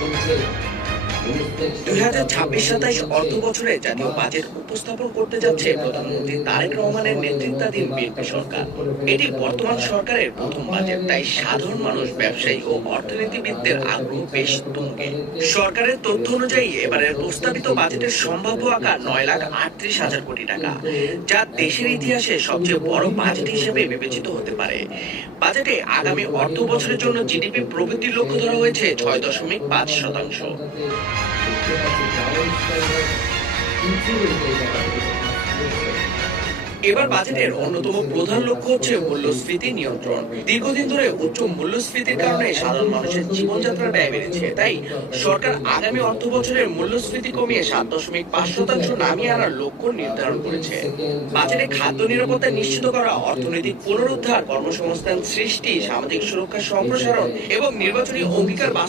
2026-27 অর্থ বছরে জাতীয় বাজেট উপস্থাপন করতে যাচ্ছে প্রধানমন্ত্রী তারেক রহমানের নেতৃত্বাধীন বিএনপি সরকার। এটি বর্তমান সরকারের প্রথম বাজেট, তাই সাধারণ মানুষ, ব্যবসায়ী ও অর্থনীতিবিদদের আগ্রহ বেশ তুঙ্গে। সরকারের তথ্য অনুযায়ী এবারের প্রস্তাবিত বাজেটের সম্ভাব্য আকার 9,38,000 কোটি টাকা, যা দেশের ইতিহাসে সবচেয়ে বড় বাজেট হিসেবে বিবেচিত হতে পারে। বাজেটে আগামী অর্থ বছরের জন্য জিডিপি প্রবৃদ্ধির লক্ষ্য ধরা হয়েছে 6.5%। এবার বাজেটের অন্যতম প্রধান লক্ষ্য হচ্ছে মূল্যস্ফীতি নিয়ন্ত্রণ। দীর্ঘদিন ধরে উচ্চ মূল্যস্ফীতির কারণে সাধারণ মানুষের জীবনযাত্রার ব্যয় বেড়েছে, তাই সরকার আগামী অর্থ বছরের মূল্যস্ফীতি কমিয়ে 7.5% নামিয়ে আনার লক্ষ্য নির্ধারণ করেছে। বাজেটে খাদ্য নিরাপত্তা নিশ্চিত করা, অর্থনৈতিক পুনরুদ্ধার, কর্মসংস্থান সৃষ্টি, সামাজিক সুরক্ষা সম্প্রসারণ এবং নির্বাচনী অঙ্গীকার বাস্তবায়ন